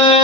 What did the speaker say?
Hari